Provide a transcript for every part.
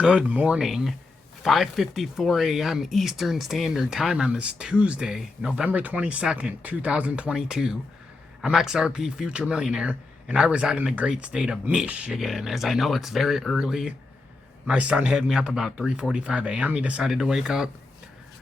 Good morning, 5:54 a.m. Eastern Standard Time on this Tuesday, November 22nd, 2022. I'm XRP Future Millionaire, and I reside in the great state of Michigan. As I know, it's very early. My son had me up about 3:45 a.m. He decided to wake up.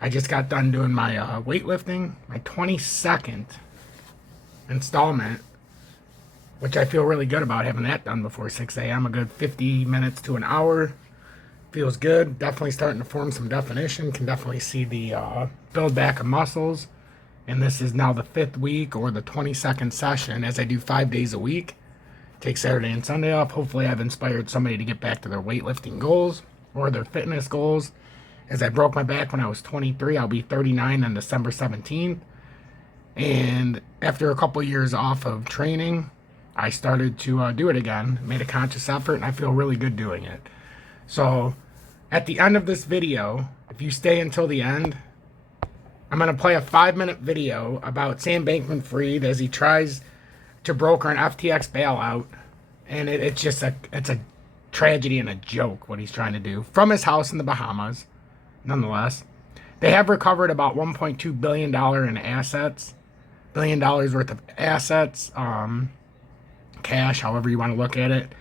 I just got done doing my weightlifting, my 22nd installment, which I feel really good about having that done before 6 a.m. A good 50 minutes to an hour. Feels good. Definitely starting to form some definition. Can definitely see the build back of muscles. And this is now the 5th week or the 22nd session as I do 5 days a week. Take Saturday and Sunday off. Hopefully I've inspired somebody to get back to their weightlifting goals or their fitness goals. As I broke my back when I was 23, I'll be 39 on December 17th. And after a couple years off of training, I started to do it again. Made a conscious effort, and I feel really good doing it. So, at the end of this video, if you stay until the end, I'm going to play a 5-minute video about Sam Bankman-Fried as he tries to broker an FTX bailout. And it's a tragedy and a joke what he's trying to do from his house in the Bahamas. Nonetheless, they have recovered about $1.2 billion in assets, $1 billion worth of assets, cash, however you want to look at it,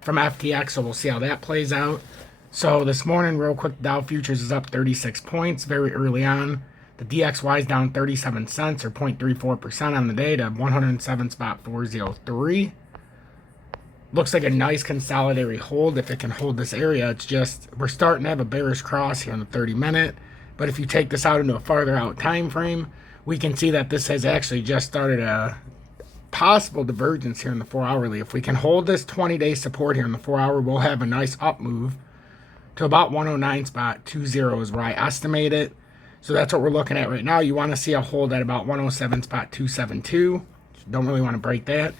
from FTX, so we'll see how that plays out. So this morning, real quick, Dow Futures is up 36 points very early on. The DXY is down 37 cents or 0.34% on the day to 107.403. Looks like a nice consolidatory hold if it can hold this area. It's just, we're starting to have a bearish cross here in the 30-minute. But if you take this out into a farther out time frame, we can see that this has actually just started a possible divergence here in the 4-hourly. If we can hold this 20-day support here in the 4-hour, we'll have a nice up move to about 109.20 is where I estimate it. So that's what we're looking at right now. You want to see a hold at about 107.272. Don't really want to break that.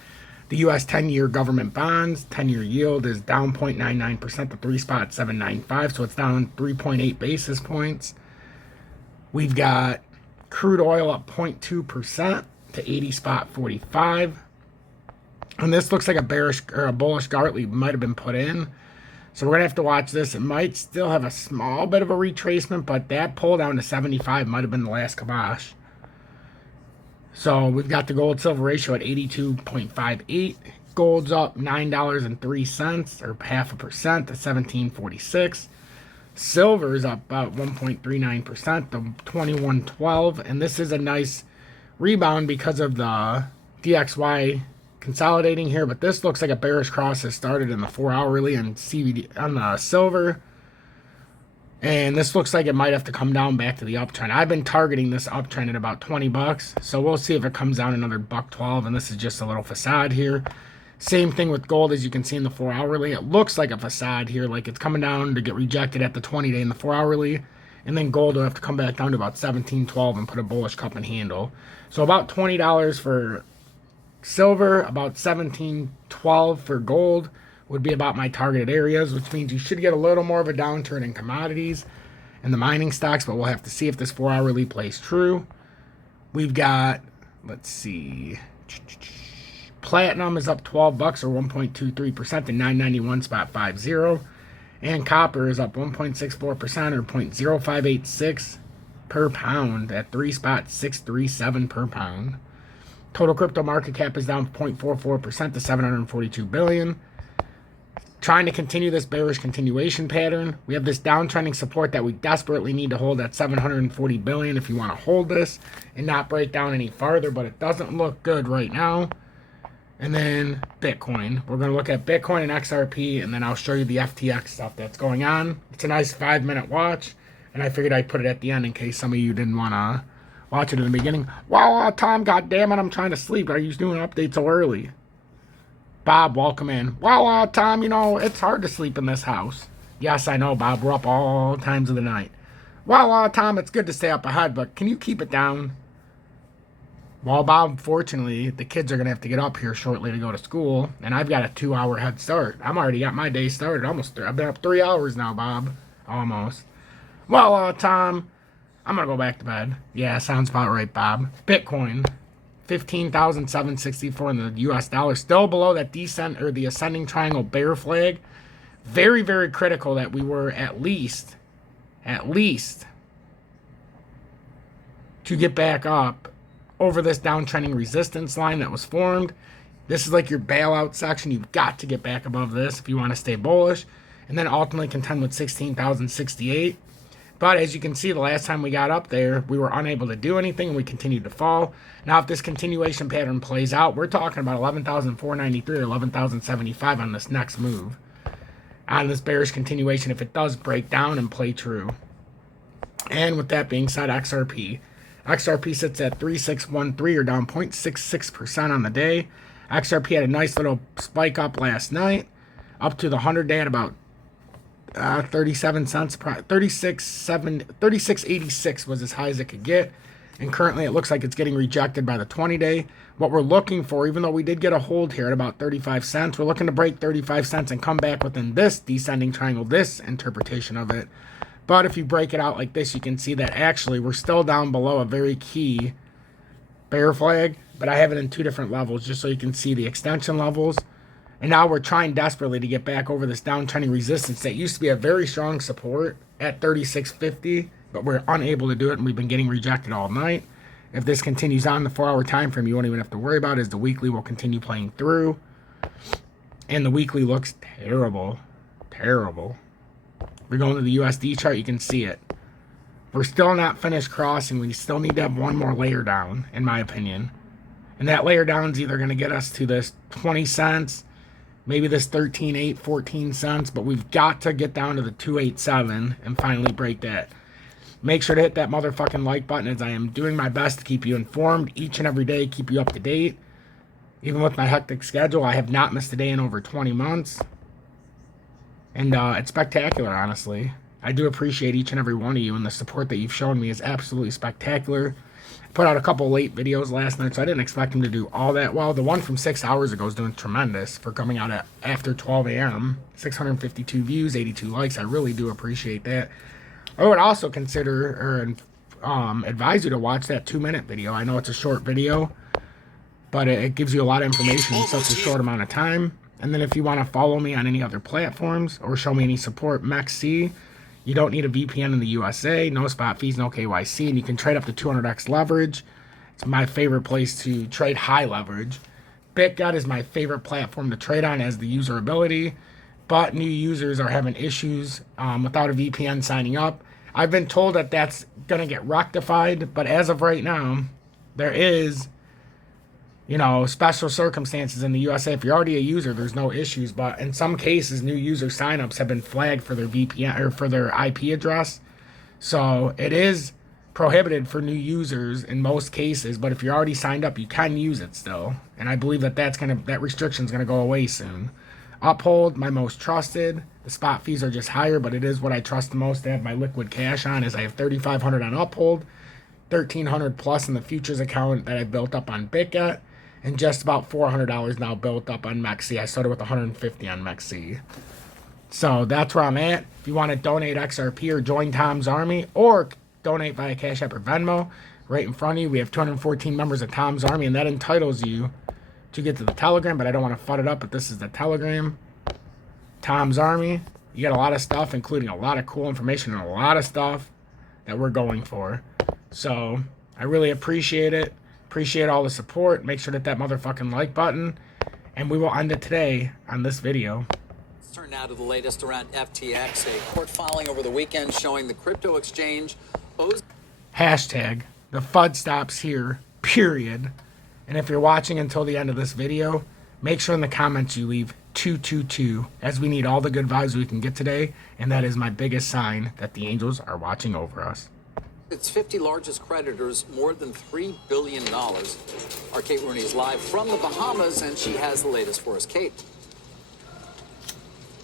The U.S. 10-year government bonds, 10-year yield is down 0.99% to 3.795, so it's down 3.8 basis points. We've got crude oil up 0.2% to 80.45. And this looks like a bearish or a bullish Gartley might have been put in. So we're going to have to watch this. It might still have a small bit of a retracement, but that pull down to 75 might have been the last kibosh. So we've got the gold-silver ratio at 82.58. Gold's up $9.03 or 0.5% to 17.46. Silver is up about 1.39% to 21.12. And this is a nice rebound because of the DXY consolidating here, but this looks like a bearish cross has started in the 4-hourly and CVD on the silver, and this looks like it might have to come down back to the uptrend. I've been targeting this uptrend at about 20 bucks, so we'll see if it comes down another $1.12, and this is just a little facade here. Same thing with gold, as you can see in the 4-hourly. It looks like a facade here, like it's coming down to get rejected at the 20-day in the 4-hourly, and then gold will have to come back down to about 17.12 and put a bullish cup and handle. So about $20 for silver, about 17.12 for gold would be about my targeted areas, which means you should get a little more of a downturn in commodities and the mining stocks, but we'll have to see if this 4-hourly plays true. We've got, let's see, platinum is up 12 bucks or 1.23% to 991.50, and copper is up 1.64% or 0.0586 per pound at 3.637 per pound. Total crypto market cap is down 0.44% to 742 billion. Trying to continue this bearish continuation pattern. We have this downtrending support that we desperately need to hold at 740 billion if you want to hold this and not break down any farther, but it doesn't look good right now. And then Bitcoin. We're going to look at Bitcoin and XRP, and then I'll show you the FTX stuff that's going on. It's a nice 5-minute watch, and I figured I'd put it at the end in case some of you didn't want to watch it in the beginning. Wow, Tom, goddammit, I'm trying to sleep. Are you doing updates so early? Bob, welcome in. Wow, Tom, you know, it's hard to sleep in this house. Yes, I know, Bob. We're up all times of the night. Wow, Tom, it's good to stay up ahead, but can you keep it down? Well, Bob, fortunately, the kids are going to have to get up here shortly to go to school, and I've got a 2-hour head start. I'm already got my day started. I've been up 3 hours now, Bob. Almost. Well, Tom, I'm going to go back to bed. Yeah, sounds about right, Bob. Bitcoin, 15,764 in the US dollar. Still below that descent or the ascending triangle bear flag. Very, very critical that we were at least to get back up over this downtrending resistance line that was formed. This is like your bailout section. You've got to get back above this if you want to stay bullish, and then ultimately contend with 16,068. But as you can see, the last time we got up there, we were unable to do anything, and we continued to fall. Now, if this continuation pattern plays out, we're talking about 11,493 or 11,075 on this next move. On this bearish continuation, if it does break down and play true. And with that being said, XRP. XRP sits at 3613, or down 0.66% on the day. XRP had a nice little spike up last night, up to the 100-day at about 37 cents, 36.86 was as high as it could get. And currently it looks like it's getting rejected by the 20-day. What we're looking for, even though we did get a hold here at about 35 cents, we're looking to break 35 cents and come back within this descending triangle, this interpretation of it. But if you break it out like this, you can see that actually we're still down below a very key bear flag. But I have it in two different levels just so you can see the extension levels. And now we're trying desperately to get back over this downtrending resistance that used to be a very strong support at 36.50. But we're unable to do it, and we've been getting rejected all night. If this continues on the 4-hour time frame, you won't even have to worry about it, as the weekly will continue playing through. And the weekly looks terrible. Terrible. We're going to the USD chart, you can see it. We're still not finished crossing. We still need to have one more layer down, in my opinion. And that layer down is either going to get us to this 20 cents, maybe this 13.8, 14 cents, but we've got to get down to the 287 and finally break that. Make sure to hit that motherfucking like button, as I am doing my best to keep you informed each and every day, keep you up to date. Even with my hectic schedule, I have not missed a day in over 20 months. And it's spectacular, honestly. I do appreciate each and every one of you, and the support that you've shown me is absolutely spectacular. I put out a couple late videos last night, so I didn't expect them to do all that well. The one from 6 hours ago is doing tremendous for coming out after 12 a.m. 652 views, 82 likes. I really do appreciate that. I would also consider or advise you to watch that 2-minute video. I know it's a short video, but it gives you a lot of information in such a short amount of time. And then if you want to follow me on any other platforms or show me any support, MEXC, you don't need a VPN in the USA, no spot fees, no KYC, and you can trade up to 200x leverage. It's my favorite place to trade high leverage. BitGet is my favorite platform to trade on as the user ability, but new users are having issues without a VPN signing up. I've been told that that's going to get rectified, but as of right now, there is, special circumstances in the USA. If you're already a user, there's no issues, but in some cases, new user signups have been flagged for their VPN or for their IP address. So it is prohibited for new users in most cases, but if you're already signed up, you can use it still. And I believe that that restriction is going to go away soon. UPHOLD, my most trusted. The spot fees are just higher, but it is what I trust the most to have my liquid cash on, as I have $3,500 on UPHOLD, $1,300 plus in the futures account that I built up on BitGet, and just about $400 now built up on MEXC. I started with $150 on MEXC. So that's where I'm at. If you want to donate XRP or join Tom's Army, or donate via Cash App or Venmo, right in front of you, we have 214 members of Tom's Army, and that entitles you to get to the Telegram, but I don't want to FUD it up, but this is the Telegram. Tom's Army. You get a lot of stuff, including a lot of cool information and a lot of stuff that we're going for. So I really appreciate it. Appreciate all the support. Make sure to hit that motherfucking like button. And we will end it today on this video. Let's turn now to the latest around FTX. A court filing over the weekend showing the crypto exchange owes... Hashtag, the FUD stops here, period. And if you're watching until the end of this video, make sure in the comments you leave 222, as we need all the good vibes we can get today. And that is my biggest sign that the angels are watching over us. Its 50 largest creditors, more than $3 billion. Our Kate Rooney is live from the Bahamas, and she has the latest for us. Kate.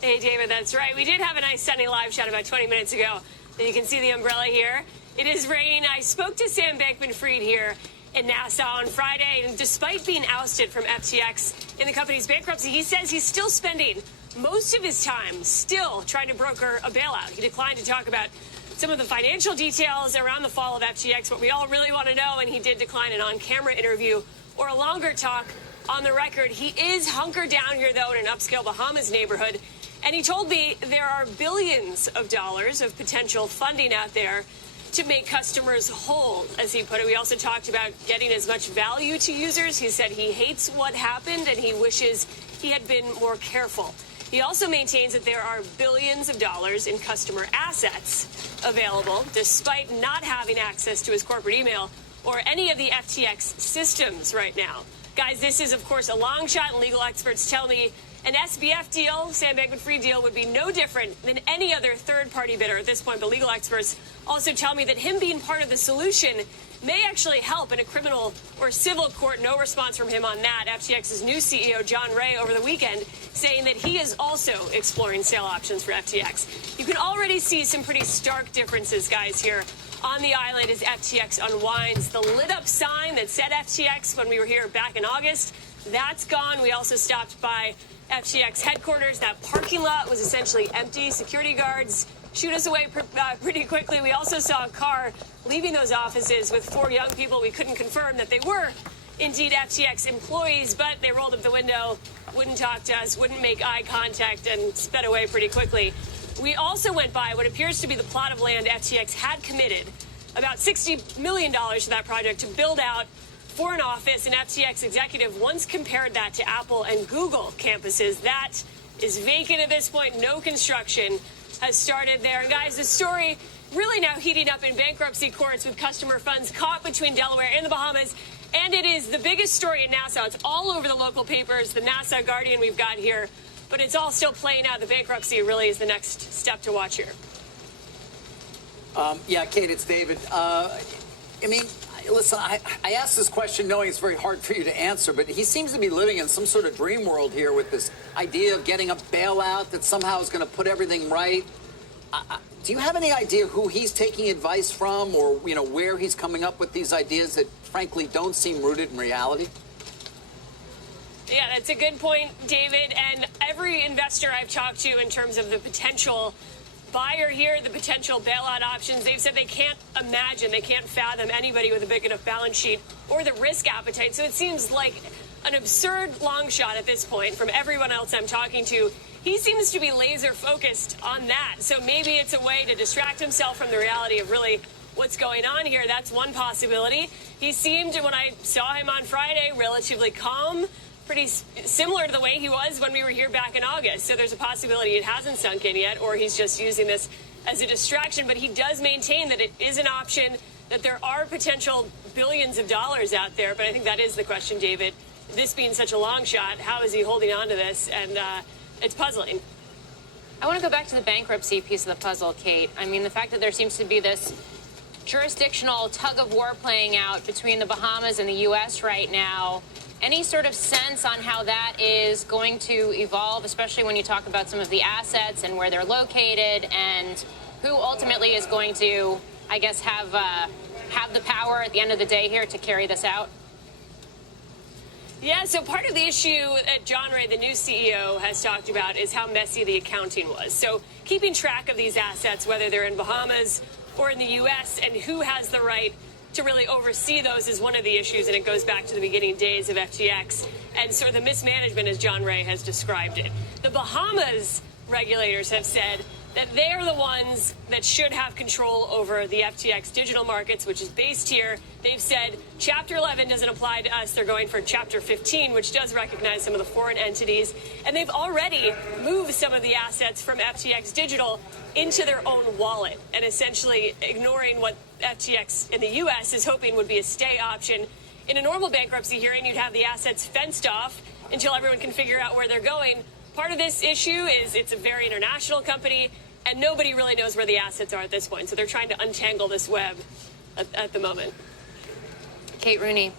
Hey, David, that's right. We did have a nice sunny live shot about 20 minutes ago. And you can see the umbrella here. It is raining. I spoke to Sam Bankman-Fried here in Nassau on Friday, and despite being ousted from FTX in the company's bankruptcy, he says he's still spending most of his time still trying to broker a bailout. He declined to talk about some of the financial details around the fall of FTX, what we all really want to know, and he did decline an on-camera interview or a longer talk on the record. He is hunkered down here, though, in an upscale Bahamas neighborhood, And he told me there are billions of dollars of potential funding out there to make customers whole, as he put it. We also talked about getting as much value to users. He said he hates what happened and he wishes he had been more careful. He also maintains that there are billions of dollars in customer assets available, despite not having access to his corporate email or any of the FTX systems right now. Guys, this is, of course, a long shot, and legal experts tell me an SBF deal, Sam Bankman-Fried deal, would be no different than any other third-party bidder at this point. But legal experts also tell me that him being part of the solution may actually help in a criminal or civil court. No response from him on that. FTX's new CEO, John Ray, over the weekend, saying that he is also exploring sale options for FTX. You can already see some pretty stark differences, guys, here on the island as FTX unwinds. The lit-up sign that said FTX when we were here back in August, that's gone. We also stopped by FTX headquarters. That parking lot was essentially empty. Security guards shoot us away pretty quickly. We also saw a car leaving those offices with 4 young people. We couldn't confirm that they were indeed FTX employees, but they rolled up the window, wouldn't talk to us, wouldn't make eye contact, and sped away pretty quickly. We also went by what appears to be the plot of land FTX had committed, about $60 million to that project to build out for an office. An FTX executive once compared that to Apple and Google campuses. That is vacant at this point. No construction has started there. And guys, the story really now heating up in bankruptcy courts with customer funds caught between Delaware and the Bahamas. And it is the biggest story in Nassau. It's all over the local papers, the Nassau Guardian we've got here. But it's all still playing out. The bankruptcy really is the next step to watch here. Yeah, Kate, it's David. Listen, I asked this question knowing it's very hard for you to answer, but he seems to be living in some sort of dream world here with this idea of getting a bailout that somehow is going to put everything right. Do you have any idea who he's taking advice from, or where he's coming up with these ideas that frankly don't seem rooted in reality? Yeah, that's a good point, David. And every investor I've talked to in terms of the potential buyer here, the potential bailout options, they've said they can't imagine, they can't fathom anybody with a big enough balance sheet or the risk appetite. So it seems like an absurd long shot at this point from everyone else I'm talking to. He seems to be laser focused on that. So maybe it's a way to distract himself from the reality of really what's going on here. That's one possibility. He seemed, when I saw him on Friday, relatively calm, pretty similar to the way he was when we were here back in August. So there's a possibility it hasn't sunk in yet, or he's just using this as a distraction. But he does maintain that it is an option, that there are potential billions of dollars out there. But I think that is the question, David. This being such a long shot, how is he holding on to this? And it's puzzling. I want to go back to the bankruptcy piece of the puzzle, Kate. I mean, the fact that there seems to be this jurisdictional tug-of-war playing out between the Bahamas and the U.S. right now. Any sort of sense on how that is going to evolve, especially when you talk about some of the assets and where they're located and who ultimately is going to, I guess, have the power at the end of the day here to carry this out? Yeah, so part of the issue that John Ray, the new CEO, has talked about is how messy the accounting was. So keeping track of these assets, whether they're in Bahamas or in the U.S., and who has the right to really oversee those is one of the issues, and it goes back to the beginning days of FTX and sort of the mismanagement as John Ray has described it. The Bahamas regulators have said that they're the ones that should have control over the FTX digital markets, which is based here. They've said Chapter 11 doesn't apply to us. They're going for Chapter 15, which does recognize some of the foreign entities. And they've already moved some of the assets from FTX Digital into their own wallet and essentially ignoring what FTX in the U.S. is hoping would be a stay option. In a normal bankruptcy hearing, you'd have the assets fenced off until everyone can figure out where they're going. Part of this issue is it's a very international company, and nobody really knows where the assets are at this point. So they're trying to untangle this web at the moment. Kate Rooney.